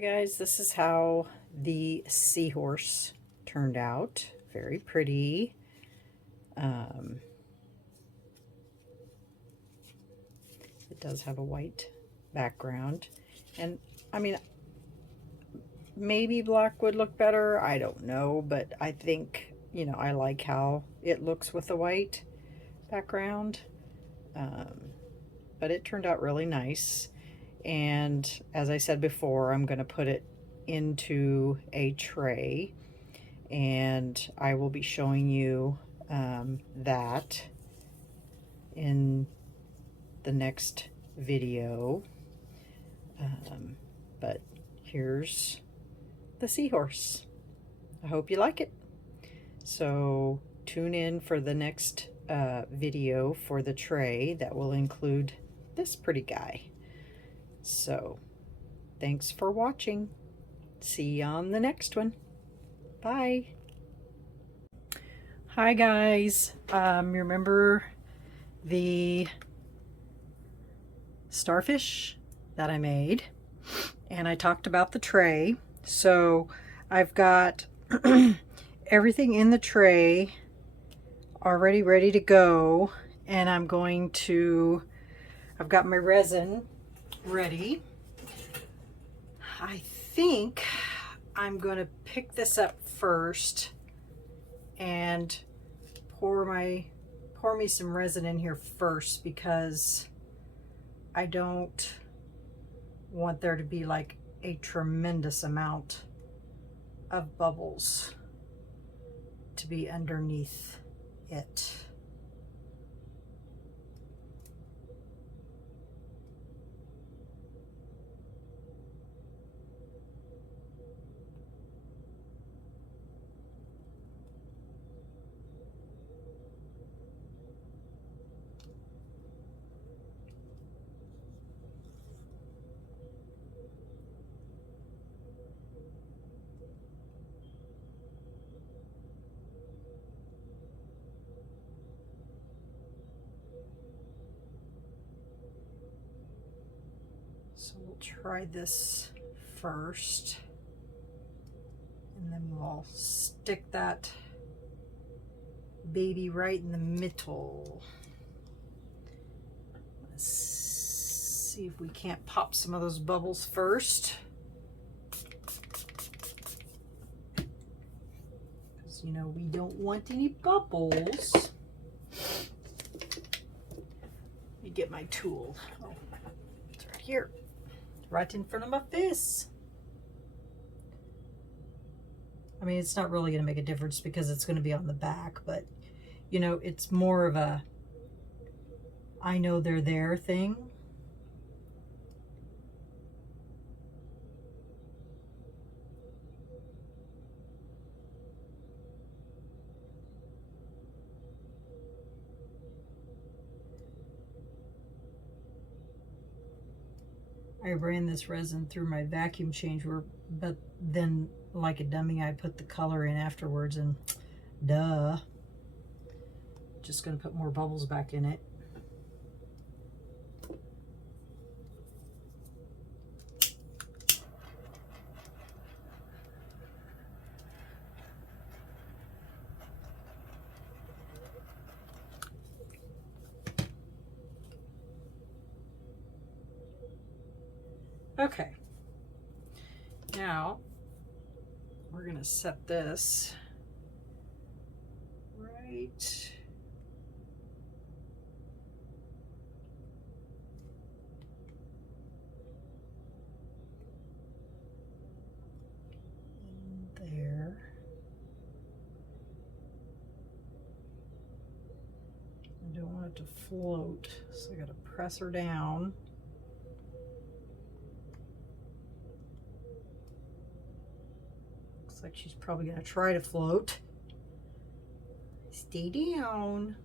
Okay guys, this is how the seahorse turned out. Very pretty. It does have a white background. And I mean, maybe black would look better. I don't know, but I think, you know, I like how it looks with the white background. But it turned out really nice. And as I said before, I'm going to put it into a tray, and I will be showing you that in the next video. But here's the seahorse. I hope you like it. So tune in for the next video for the tray that will include this pretty guy. So thanks for watching. See you on the next one. Bye. Hi guys. Remember the starfish that I made? And I talked about the tray. So I've got everything in the tray already ready to go, and I've got my resin ready. I think I'm going to pick this up first and pour me some resin in here first, because I don't want there to be like a tremendous amount of bubbles to be underneath it. So we'll try this first, and then we'll stick that baby right in the middle. Let's see if we can't pop some of those bubbles first. Because, you know, we don't want any bubbles. Let me get my tool. Oh, it's right here. Right in front of my face. I mean, it's not really going to make a difference because it's going to be on the back, but you know, it's more of a I know they're there thing. I ran this resin through my vacuum changer, but then, like a dummy, I put the color in afterwards, and duh. Just gonna put more bubbles back in it. Okay, now we're gonna set this right in there. I don't want it to float, so I gotta press her down. Looks like she's probably gonna try to float. Stay down.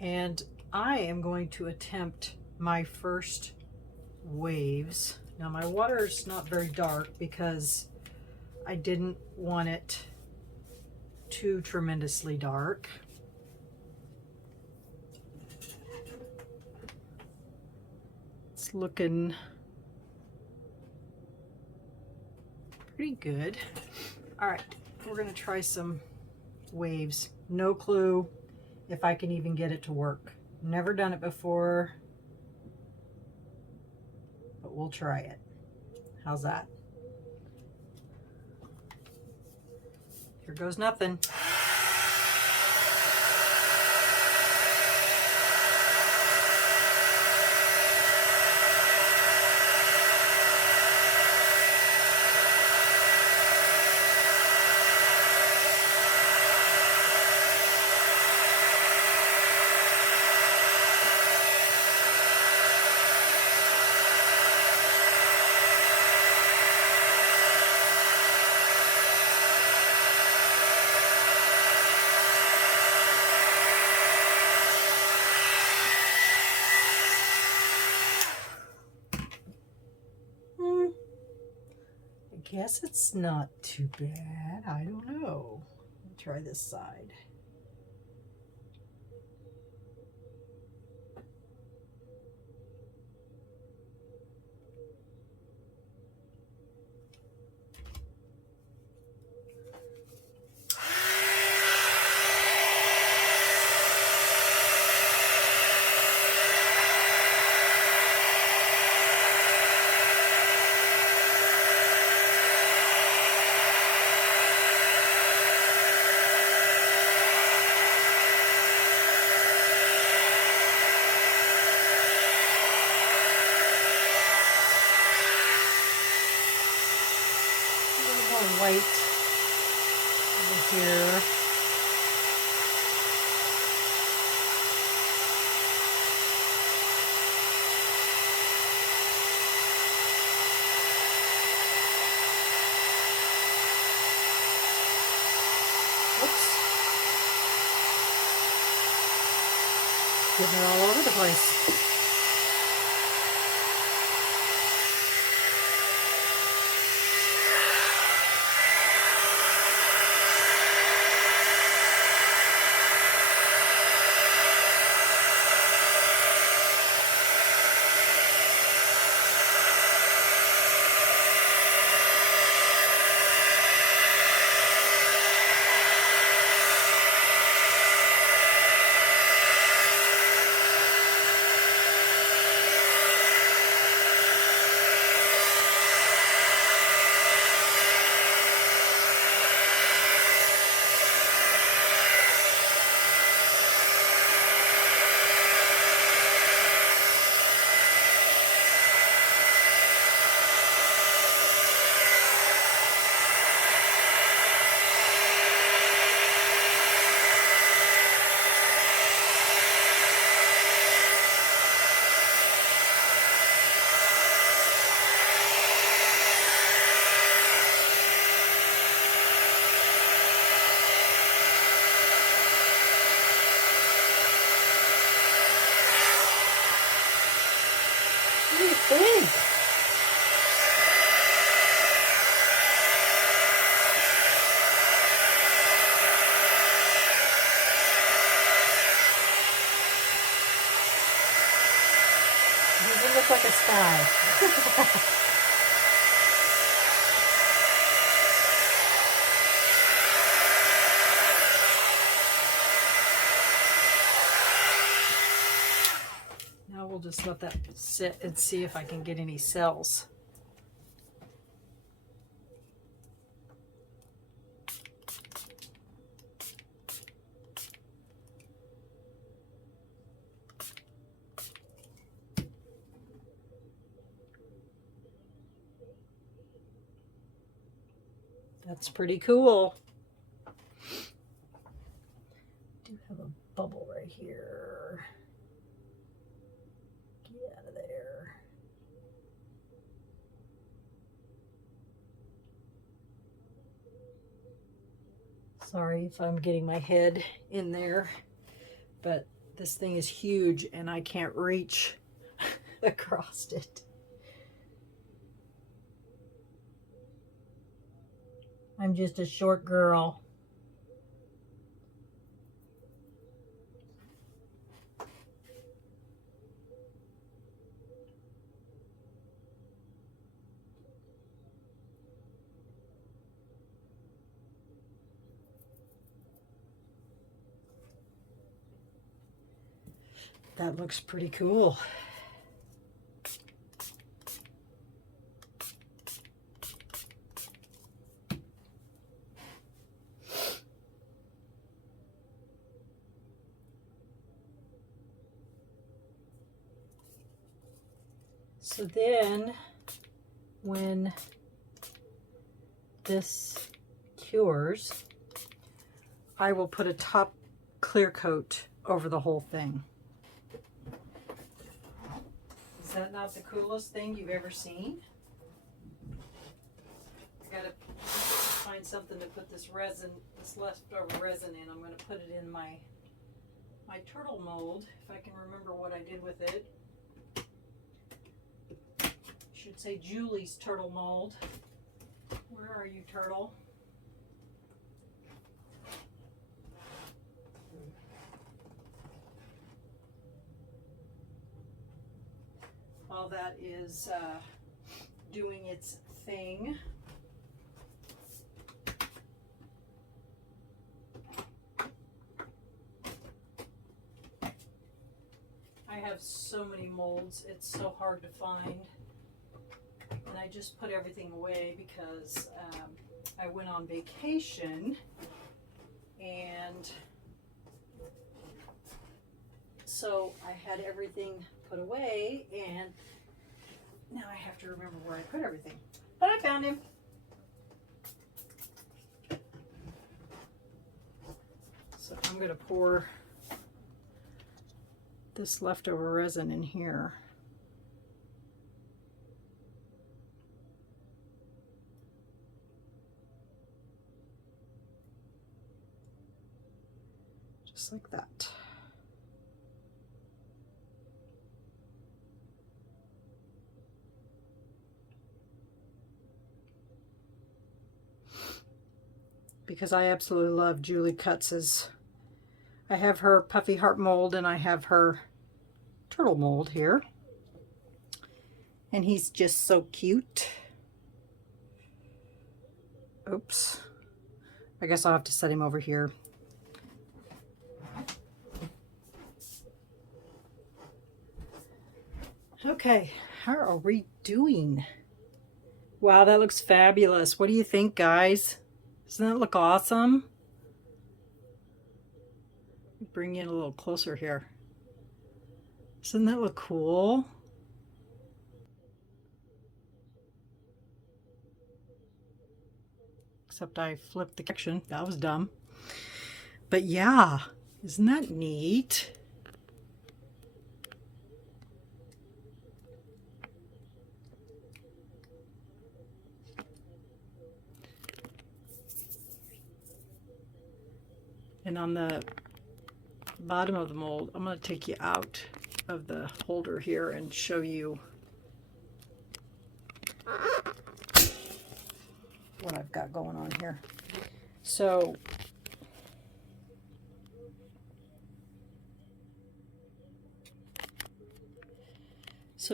And I am going to attempt my first waves. Now my water is not very dark because I didn't want it too tremendously dark. It's looking pretty good. All right, we're gonna try some waves. No clue if I can even get it to work. Never done it before, but we'll try it. How's that? Here goes nothing. I guess it's not too bad. I don't know. I'll try this side. White over here. Whoops. Getting it all over the place. What do you think? Doesn't look like a sky. Now we'll just let that sit and see if I can get any cells. That's pretty cool. I do have a bubble right here. Get out of there. Sorry if I'm getting my head in there, but this thing is huge and I can't reach across it. I'm just a short girl. That looks pretty cool. So then when this cures, I will put a top clear coat over the whole thing. Is that not the coolest thing you've ever seen? I gotta find something to put this resin, this leftover resin in. I'm gonna put it in my turtle mold, if I can remember what I did with it. Should say Julie's turtle mold. Where are you, turtle? While that is doing its thing, I have so many molds, it's so hard to find. And I just put everything away because I went on vacation, and so I had everything put away, and now I have to remember where I put everything. But I found him. So I'm going to pour this leftover resin in here. Just like that. Because I absolutely love Julie Kutz's. I have her puffy heart mold and I have her turtle mold here. And he's just so cute. Oops. I guess I'll have to set him over here. Okay, how are we doing? Wow, that looks fabulous. What do you think, guys? Doesn't that look awesome? Bring it a little closer here. Doesn't that look cool? Except I flipped the direction. That was dumb. But yeah, isn't that neat? And on the bottom of the mold, I'm going to take you out of the holder here and show you what I've got going on here. So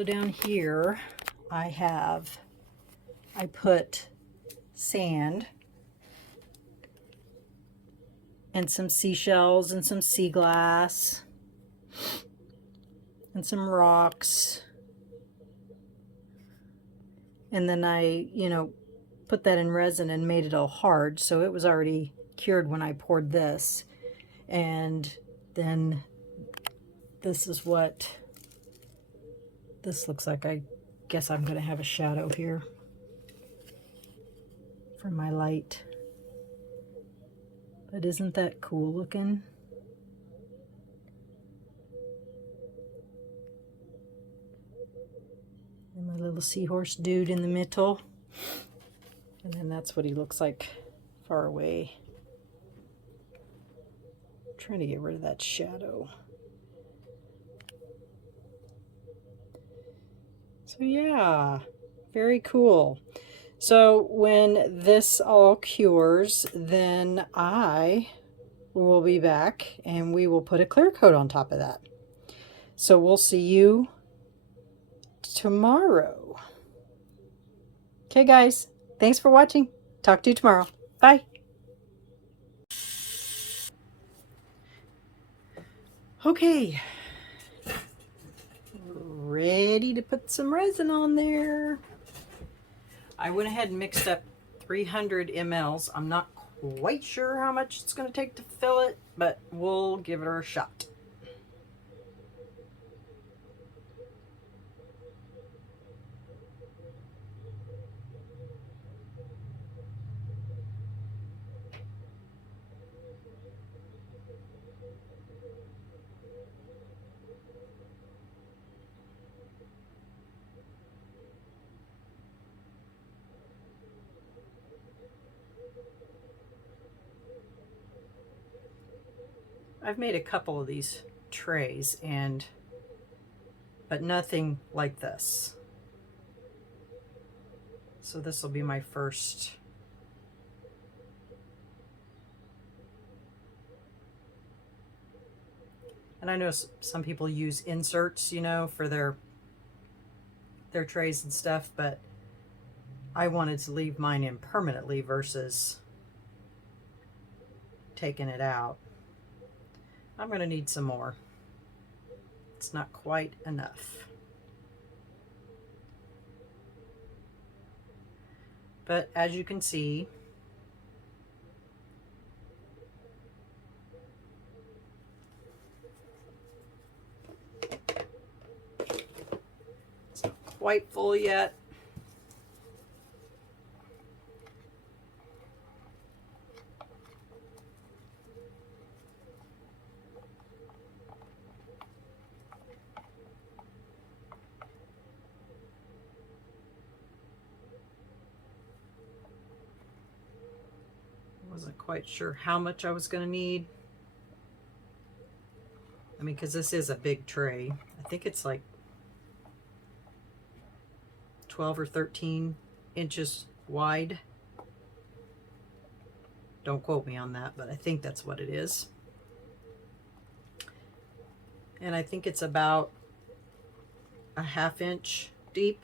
down here I put sand and some seashells and some sea glass and some rocks, and then I put that in resin and made it all hard, so it was already cured when I poured this. And then this is what this looks like. I guess I'm gonna have a shadow here for my light. But isn't that cool looking? And my little seahorse dude in the middle. And then that's what he looks like far away. I'm trying to get rid of that shadow. So yeah, very cool. So when this all cures, then I will be back and we will put a clear coat on top of that. So we'll see you tomorrow. Okay, guys. Thanks for watching. Talk to you tomorrow. Bye. Okay. Ready to put some resin on there. I went ahead and mixed up 300 mLs. I'm not quite sure how much it's going to take to fill it, but we'll give it a shot. I've made a couple of these trays but nothing like this. So this will be my first. And I know some people use inserts, you know, for their trays and stuff, but I wanted to leave mine in permanently versus taking it out. I'm going to need some more. It's not quite enough. But as you can see, it's not quite full yet. Wasn't quite sure how much I was going to need. I mean, because this is a big tray. I think it's like 12 or 13 inches wide. Don't quote me on that, but I think that's what it is. And I think it's about a ½ inch deep.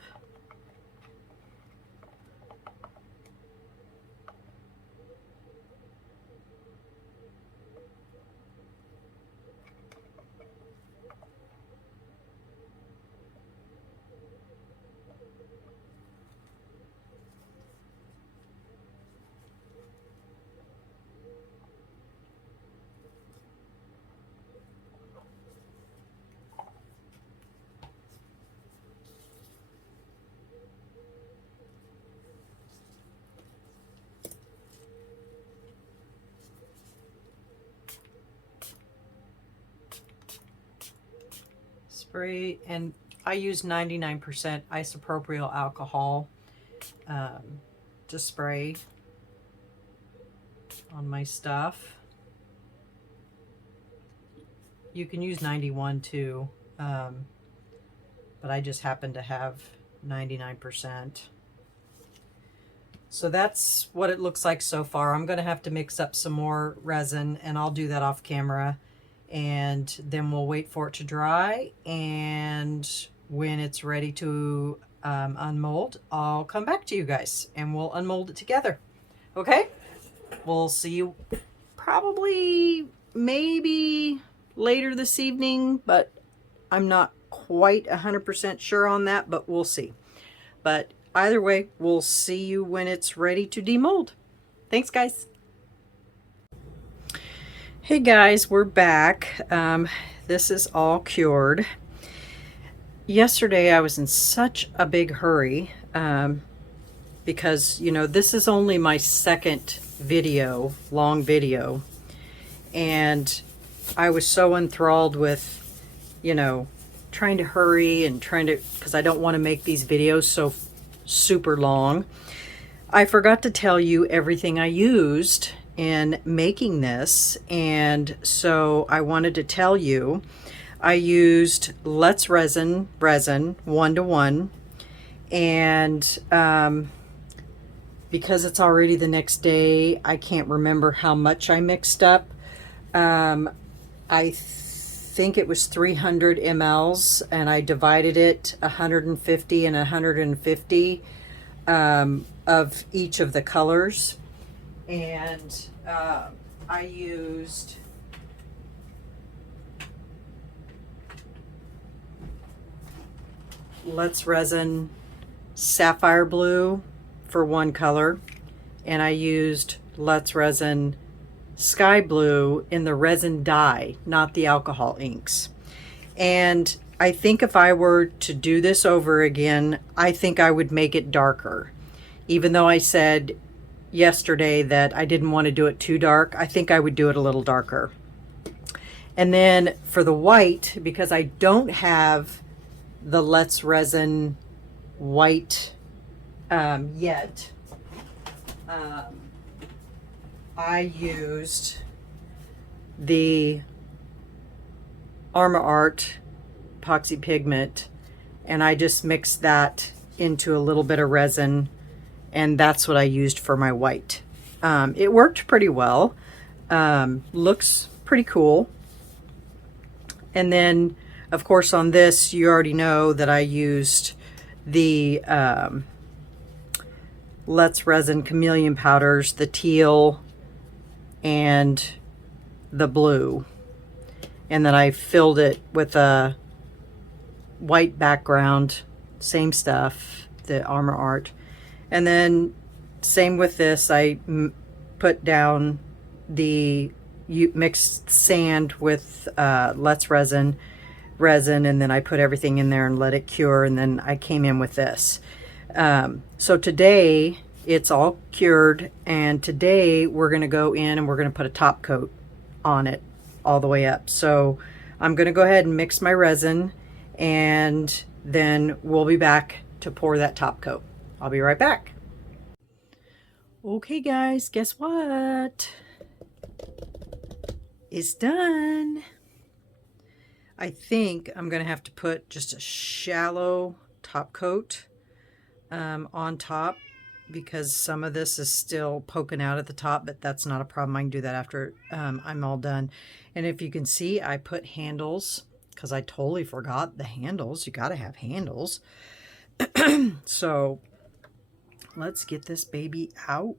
Spray, and I use 99% isopropyl alcohol to spray on my stuff. You can use 91 too, but I just happen to have 99%. So that's what it looks like so far. I'm going to have to mix up some more resin, and I'll do that off camera. And then we'll wait for it to dry, and when it's ready to unmold, I'll come back to you guys and we'll unmold it together. Okay, we'll see you probably maybe later this evening, but I'm not quite 100% sure on that, but we'll see. But either way, we'll see you when it's ready to demold. Thanks, guys. Hey guys, we're back. This is all cured. Yesterday I was in such a big hurry because, you know, this is only my second video, long video, and I was so enthralled with, you know, trying to hurry and trying to, because I don't want to make these videos so super long. I forgot to tell you everything I used in making this, and so I wanted to tell you I used Let's Resin 1-to-1, and because it's already the next day, I can't remember how much I mixed up. I think it was 300 mLs, and I divided it 150 and 150 of each of the colors. And I used Let's Resin Sapphire Blue for one color, and I used Let's Resin Sky Blue in the resin dye, not the alcohol inks. And I think if I were to do this over again, I think I would make it darker. Even though I said yesterday that I didn't want to do it too dark, I think I would do it a little darker. And then for the white, because I don't have the Let's Resin white yet, I used the Armor Art epoxy pigment, and I just mixed that into a little bit of resin, and that's what I used for my white. It worked pretty well. Looks pretty cool. And then of course on this, you already know that I used the Let's Resin chameleon powders, the teal and the blue, and then I filled it with a white background, same stuff, the Armor Art. And then same with this, I put down the mixed sand with Let's Resin, and then I put everything in there and let it cure, and then I came in with this. So today it's all cured, and today we're going to go in and we're going to put a top coat on it all the way up. So I'm going to go ahead and mix my resin, and then we'll be back to pour that top coat. I'll be right back. Okay guys, guess what? It's done. I think I'm going to have to put just a shallow top coat on top, because some of this is still poking out at the top, but that's not a problem. I can do that after I'm all done. And if you can see, I put handles, because I totally forgot the handles. You got to have handles. So let's get this baby out.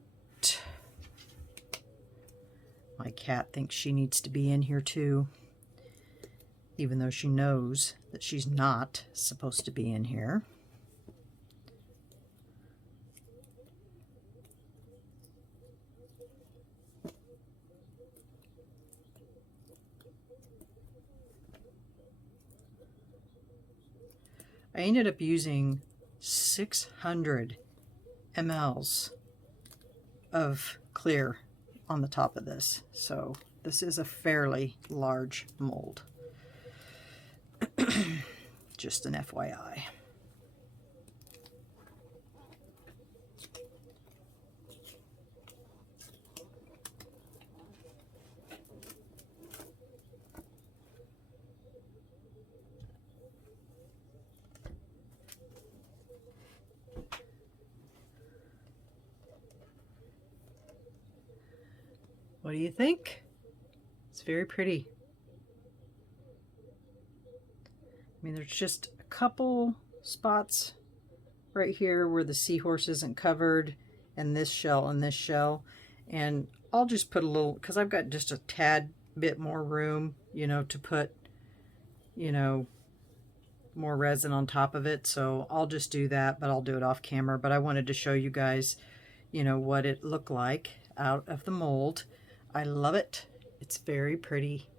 My cat thinks she needs to be in here too, even though she knows that she's not supposed to be in here. I ended up using 600 mLs of clear on the top of this. So this is a fairly large mold. Just an FYI. What do you think? It's very pretty. I mean, there's just a couple spots right here where the seahorse isn't covered, and this shell and this shell. And I'll just put a little, because I've got just a tad bit more room, you know, to put, you know, more resin on top of it. So I'll just do that, but I'll do it off camera. But I wanted to show you guys, you know, what it looked like out of the mold. I love it. It's very pretty.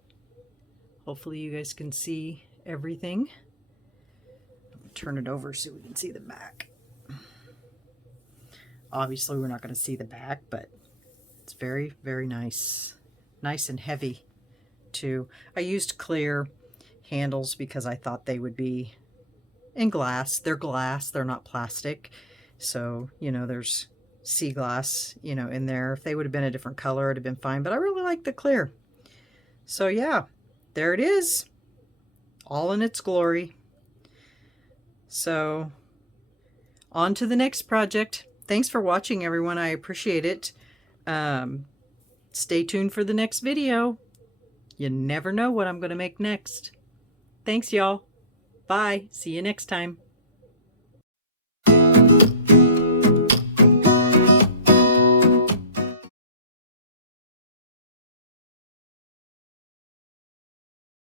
Hopefully you guys can see everything. Turn it over so we can see the back. Obviously we're not going to see the back, but it's very, very nice. Nice and heavy too. I used clear handles because I thought they would be in glass. They're glass, they're not plastic. So, you know, there's sea glass, you know, in there. If they would have been a different color, it'd have been fine, but I really like the clear. So yeah, there it is, all in its glory. So on to the next project. thanks for watching, everyone. I appreciate it. Stay tuned for the next video. You never know what I'm going to make next. Thanks, y'all. Bye. See you next time.